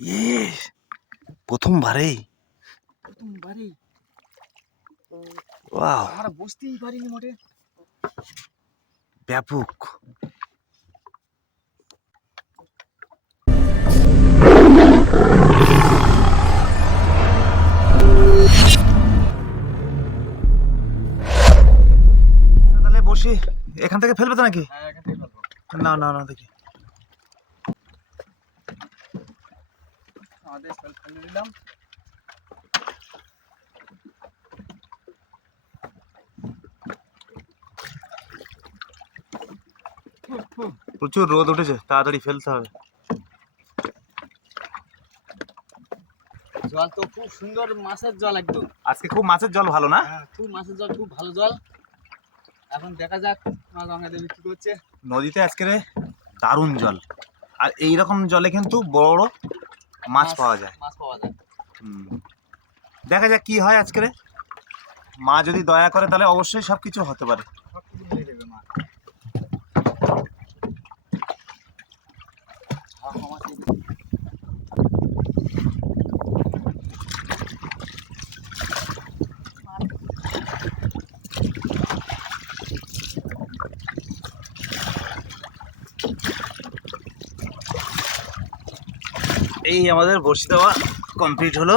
ইয়ে প্রথমবারেই ওয়াও আমরা বসতেই পারিনি মোটে। ব্যাপক। তাহলে বসি এখান থেকে ফেলবে তো নাকি? হ্যাঁ, এখান থেকে ফেলবো। না না না দেখি আমাদের ফেলে দিলাম। প্রচুর রোদ উঠেছে, তাড়াতাড়ি ফেলতে হবে। জল তো খুব সুন্দর, মাছের জল একদম। আজকে খুব মাছের জল ভালো না? হ্যাঁ, খুব মাছের জল, খুব ভালো জল। এখন দেখা যাক মা গঙ্গা দেবী কি করছে। নদীতে আজকে দারুণ জল, আর এইরকম জলে কিন্তু বড় বড় মাছ পাওয়া যায়। মাছ পাওয়া যায়। দেখা যাক কি হয় আজকে। মা যদি দয়া করে তাহলে অবশ্যই সবকিছু হতে পারে। সবকিছু মিলে দেবে মা। এই আমাদের বড়শি দেওয়া কমপ্লিট হলো।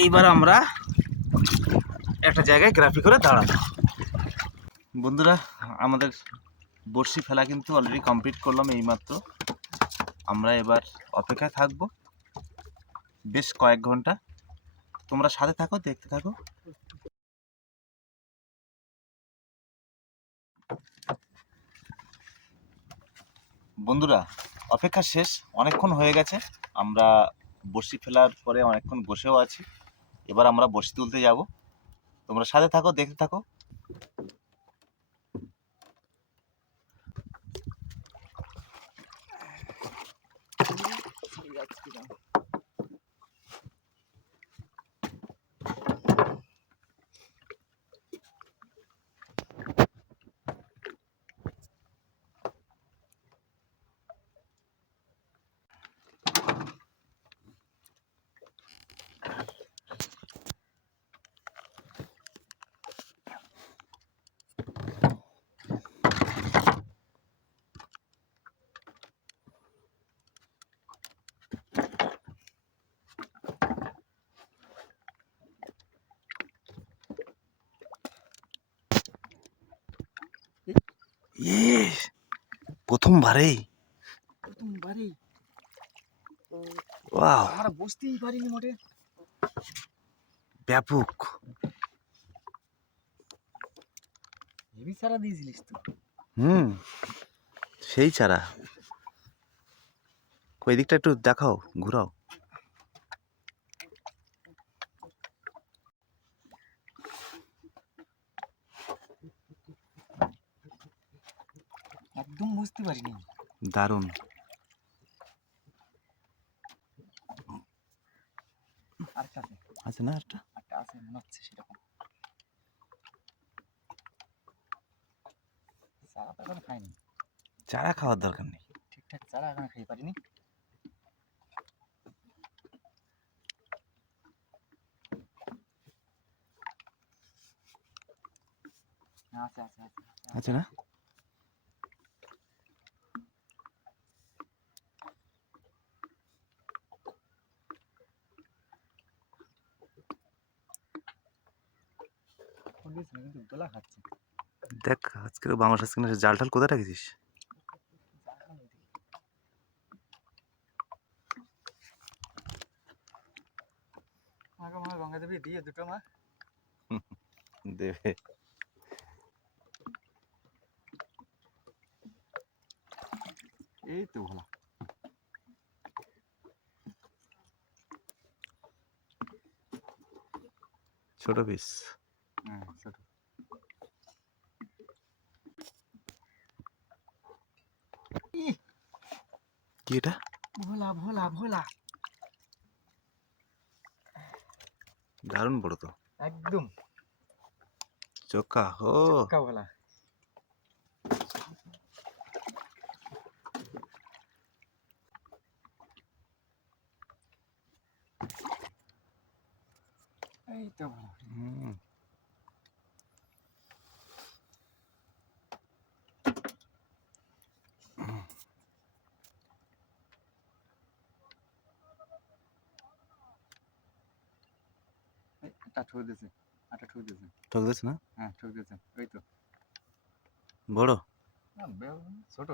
এইবার আমরা একটা জায়গায় গ্রাফি করে দাঁড়াবো। বন্ধুরা, আমাদের বড়শি ফেলা কিন্তু অলরেডি কমপ্লিট করলাম এইমাত্র। আমরা এবার অপেক্ষায় থাকবো বেশ কয়েক ঘন্টা। তোমরা সাথে থাকো, দেখতে থাকো। বন্ধুরা, অপেক্ষা শেষ, অনেকক্ষণ হয়ে গেছে। আমরা বড়শি ফেলার পরে অনেকক্ষণ বসেও আছি। এবার আমরা বড়শি তুলতে যাব। তোমরা সাথে থাকো, দেখতে থাকো। ইয়ে প্রথমবারেই ওয়াও আমরা বসতেই পারিনি মোটে। ব্যাপক। হেভি চারা দিয়েছিলিস তো। সেই চারা। ওই দিকটা একটু দেখাও, ঘুরাও। একদম বুঝতে পারিনি। দারুণ। আরেকটা আছে। আছে না একটা? একটা আছে মনে হচ্ছে সেরকম। চারা তো এখন খাইনি। চারা খাওয়ার দরকার নেই। ঠিকঠাক চারা এখন খাই পারিনি। আছে আছে আছে আছে না? কিন্তু দোলা খাচ্ছে। দেখ আজকের বাংলা স্ক্রিনে জাল টাল কোথায় রেখেছিস? আমাকে মা গঙ্গা দেবী দিয়ে দুটো মা দেবে। এই তো ভালো। ছোট পিস। হ্যাঁ, ছোট। কি এটা? ভোলা ভোলা ভোলা। দারুণ বড় তো। একদম চোখা ও চক্কা ভোলা। এই তো ভালো। হুম, এটা ঠুক দিয়েছে, আটা ঠুক দিয়েছে। ঠক দিস না? হ্যাঁ ঠুক দিয়েছে, ওই তো। বড়? না, ছোট।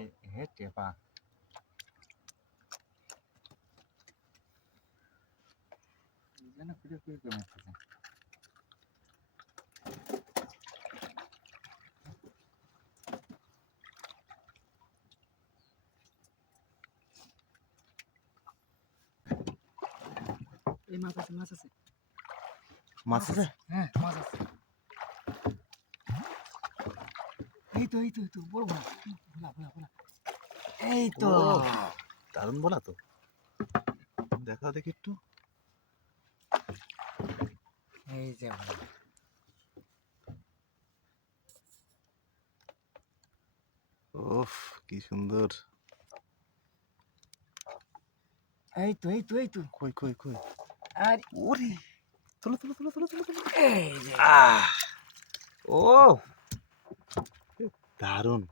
এই হে টেপা। যেন খুঁড়ে খুঁড়ে করে মারতেছে। এই মাছ আছে, মাছ আছে। মাছ আছে? হ্যাঁ মাছ আছে। এই তো, এই তো, এই তো, বড় ভোলা। ভোলা, ভোলা, ভোলা। এই তো। ও, দারুণ বলা তো। দেখাও দেখি একটু। এই যে ভোলা। ওফ, কি সুন্দর। এই তো, এই তো, এই তো। কই কই কই? আর ওরে, তোলো তোলো তোলো তোলো তোলো তোলো। এই যে। আহ, ও, দারুণ,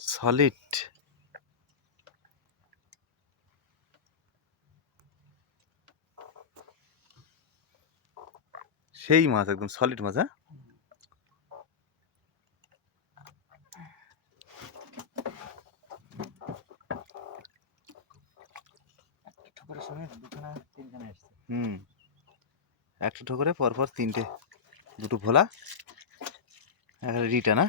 সলিড। সেই মাছ, একদম সলিড মাছ। হ্যাঁ, একটা ঠোকরের সঙ্গে দুখানা তিনখানা এসছে। হুম, একটা ঠোকরে পরপর তিনটে, দুটো ভোলা, একটা রিটা না?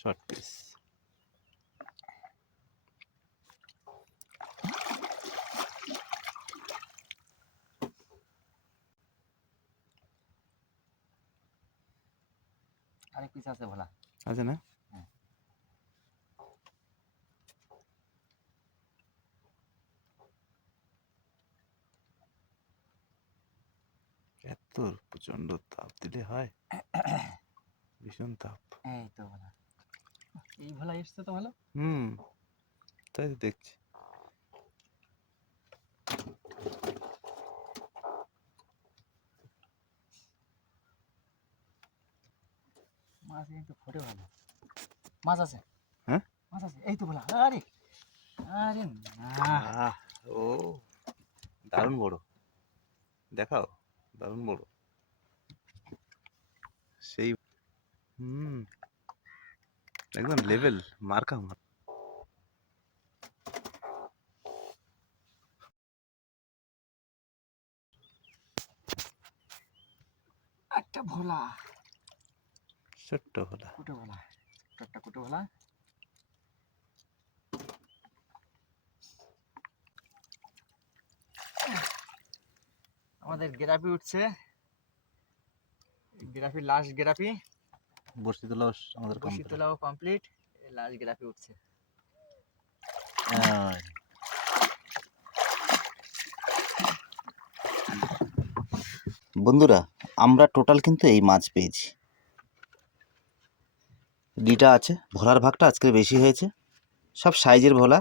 Short piece. আরেক পিস আছে ভোলা। আছে না? হ্যাঁ। এত প্রচন্ড তাপ দিলে হয়? ভীষণ তাপ। এই তো ভোলা। এই ভোলা এসছে তো ভালো। হুম, তাই তো দেখছি। মাছ কিন্তু ফোটে ভালো। মাছ আছে। হ্যাঁ? মাছ আছে, এই তো ভোলা। আরে আরে না। আহ, ও, দারুণ বড়। দেখাও, দারুণ বড়। সেই, হুম, একদম লেভেল, মার্কা মার। একটা ভোলা। ছোট্ট ভোলা। কুটো ভোলা। একটা কুটো ভোলা। আমাদের গেরাপি উঠছে। গেরাপি, লাস্ট গেরাপি। বড়শি তোলাও আমাদের বসি কমপ্লিট। তোলাও কমপ্লিট। লাস্ট গেরাপি উঠছে। বন্ধুরা, আমরা টোটাল কিন্তু এই মাছ পেয়েছি। ডিটা আছে, ভোলার ভাগটা আজকে বেশি হয়েছে। সব সাইজের ভোলা।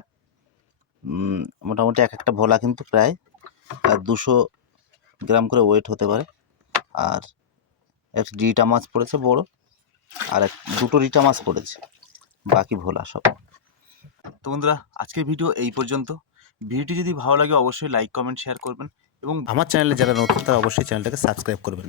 মোটামুটি এক একটা ভোলা কিন্তু প্রায় 200 গ্রাম করে ওয়েট হতে পারে। আর একটা রিটা মাছ পড়েছে বড়, আর দুটো রিটা মাছ পড়েছে, বাকি ভোলা সব। তো বন্ধুরা, আজকের ভিডিও এই পর্যন্ত। ভিডিওটি যদি ভালো লাগে অবশ্যই লাইক কমেন্ট শেয়ার করবেন, এবং আমার চ্যানেলে যারা নতুন তারা অবশ্যই চ্যানেলটাকে সাবস্ক্রাইব করবেন।